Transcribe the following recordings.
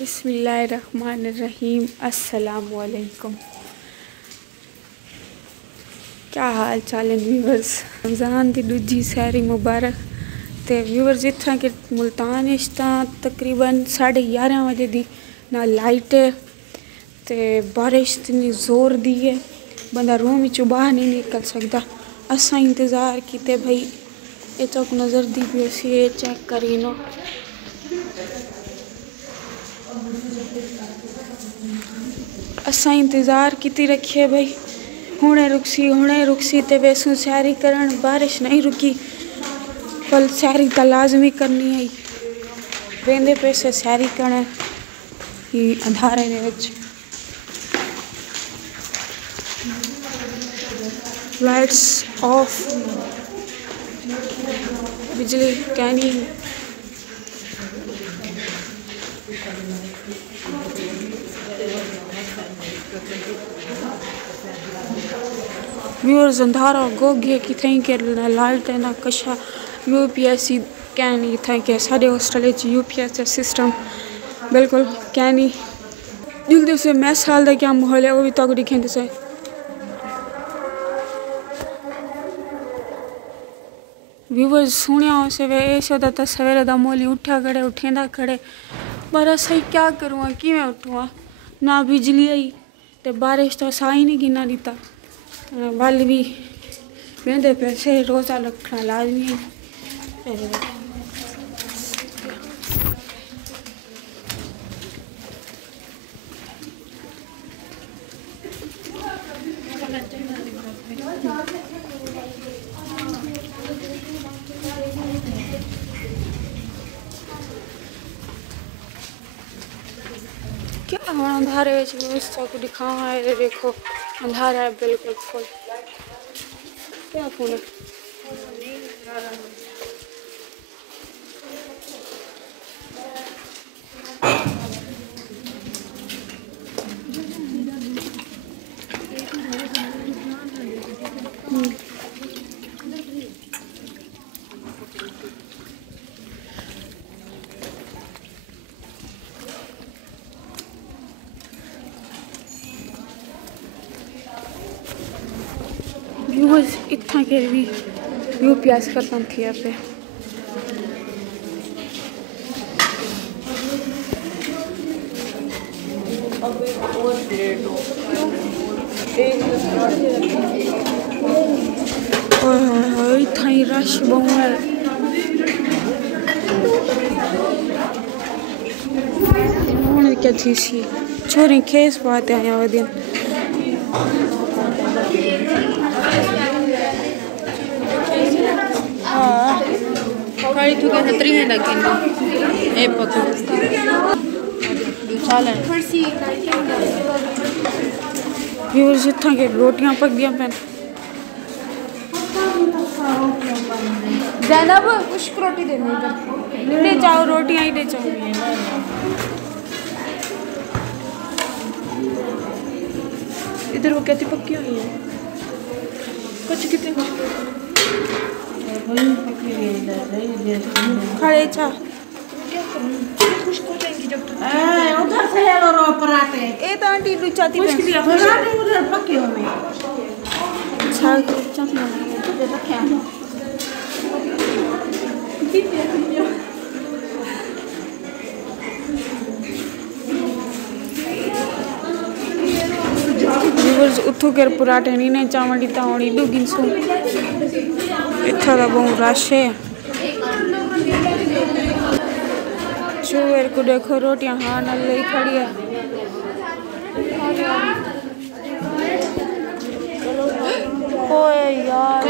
बिस्मिल्लाहिर्रहमानिर्रहीम। अस्सलाम वालेकुम। क्या हाल चाल है व्यूवर्स। रमज़ान की दूजी सारी मुबारक। तो व्यूवर्स इतना कि मुल्तान तकरीबन 11:30 बजे दी ना लाइट है तो बारिश इतनी जोर दी है बंदा रूम चो बाहर नहीं निकल सकता। असा इंतज़ार किते भाई ये तक नज़र दी भी ये चेक करी नो। असा इंतज़ार की रखिए भाई हुणे रुकसी ते वैसू सैरी करन बारिश नहीं रुकी पर सैरी तो लाजमी करनी है। वेंदे पैसे सैरी करन ही अंधारे दे विच लाइट्स ऑफ बिजली कैनी व्यूअर्स अंधारा गोगे कि थी के लाइट है ना कशा यूपीएससी कैनी थी के सारे हॉस्टल यूपीएस सिस्टम बिल्कुल कैनी जल्दी से मैस हाल का क्या माहौल है वो भी तक दिखें से व्यूअर्स सुनिया से वे ऐसे होता था सवेरे दा मोली उठा खड़े उठेंदा खड़े पर सही क्या करूँगा कि मैं उठूँगा ना बिजली आई तो बारिश तो सा ही नहीं गिना दीता बल भी वेंदे पैसे रोज़ा रखना लाजमी है। क्या अंधारे व्यवस्था को दिखावा है देखो अंधारा है बिल्कुल फुल। क्या फोन है व्यूअर्स इतना के भी यूपीएस खत्म थी यहाँ पे इतना ही रश बहुत है। क्या थी सी छोरी खेस बात है यहाँ दिन खाली तू क्या खतरी है लेकिन ए पकड़ सालन व्यूअर्स इतना के रोटियां पक गया पैन ज़ैनब कुछ रोटी देने ले जाओ रोटियां ही दे जाओ। इधर वो कहती पक्की हुई है कुछ कितने खड़े चा उधर से ले लो पराठे ए तो आंटी रुचाती पराठे उधर पके हुए अच्छा चखना उठो कर पराठे नहीं चावड़ी तावड़ी डूगिन सू इतना का बहुत रश है। चूर को देखो रोटियां हाँ नल ले खड़ी है ओए यार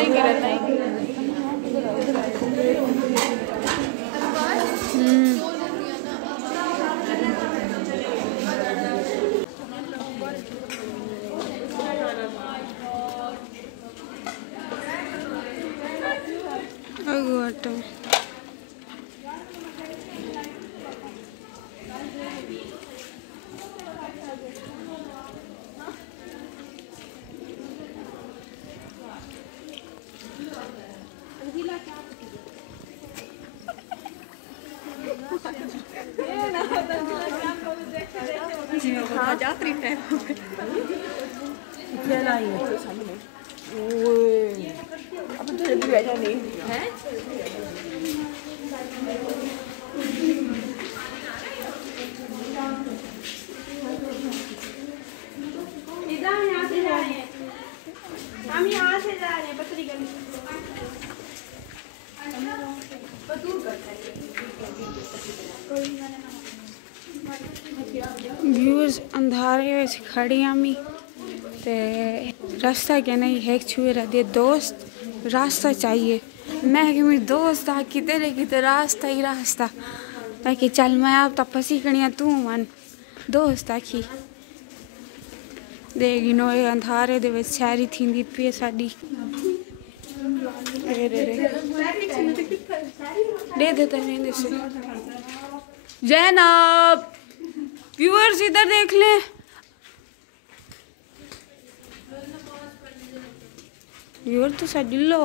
जाफरी टाइप क्या लाई है अब तो भी बैठा नहीं है हम यहाँ से जा रहे हैं पतरी गली व्यूअर्स अंधारे में खड़ी आमी ते रास्ता क्या नहीं है छुए रहते दोस्त रास्ता चाहिए मैं कि मेरी दोस्त आ किधर रास्ता ही रास्ता ताकि चल मैं आप तपसी कणिया तू मन दोस्त आखी देगी नो ये अंधारे दे विच सैरी थींदी पई साडी दे देता नहीं से जैनब व्यूअर्स इधर देख ले व्यूअर तो साडी लो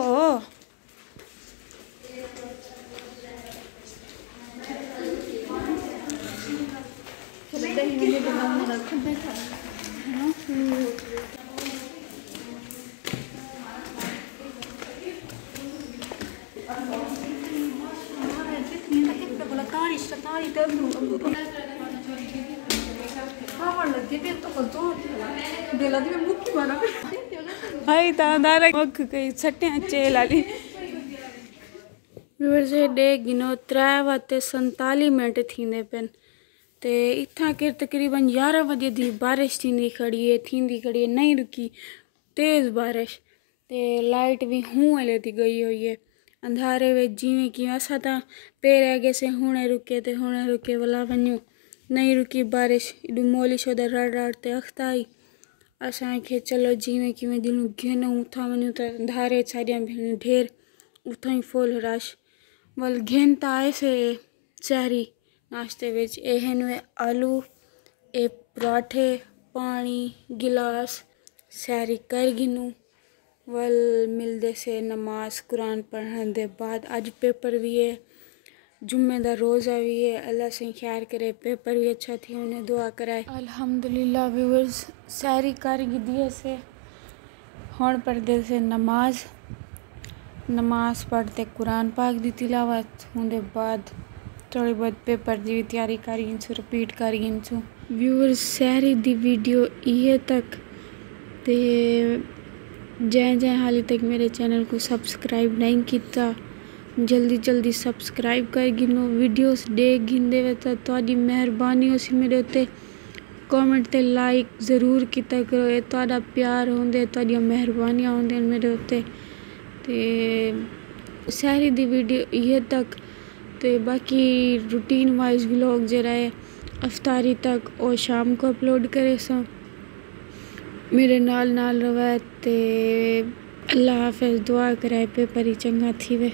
हाय तांदारा मख कई सटिया चेल आली व्यूअर्स डे गिनो 3:47 मिनट थींदे पेन ते इत्थां के तकरीबन 11 बजे दी बारिश थींदी खड़ी है नहीं रुकी तेज़ बारिश ते लाइट भी हूँ हले दी गई हुई है अंधारे में जिमें कि असा तो पेर आगे से हुणे रुके वाला वनो नहीं रुकी बारिश इडू मोली शोदा रड़ ते अख्ता आई असा के चलो जिमें कि मैं दिनू घेनो उठा वनू तो अंधारे सारिया भेण ढेर उठा ही फुल रश वल घेनता ऐसे शहरी नाश्ते विच एहन वे आलू ए पराठे पानी गिलास सैरी कर गिनू वल मिलदे से नमाज कुरान पढ़ने के बाद अज पेपर भी है जुम्मे दा रोज़ा भी है अल्लाह से खैर करे पेपर भी अच्छा थी उन्हें दुआ कराए अल्हम्दुलिल्लाह व्यूअर्स सैरी कर दिए से हुण पढ़दे से नमाज पढ़ते कुरान पाक दी तिलावत होने बाद थोड़ी बहुत पेपर की तैयारी करी रिपीट करी व्यूअर्स सैरी दी वीडियो ये तक ते जै हाली तक मेरे चैनल को सब्सक्राइब नहीं किया जल्दी सब्सक्राइब कर गिनो वीडियोस देख गिंदे वे तो मेहरबानी हो सी मेरे उत्ते कमेंट ते लाइक ज़रूर किया करो ये तो प्यार होंदे तो मेहरबानियां होंदे मेरे उत्ते ते सारी दी वीडियो ये तक ते बाकी रूटीन वाइज व्लॉग जरा है अफ्तारी तक और शाम को अपलोड करे सो मेरे नाल रवा ते अल्लाह हाफिज़ दुआ कराए पेपर ही चंगा थी वे।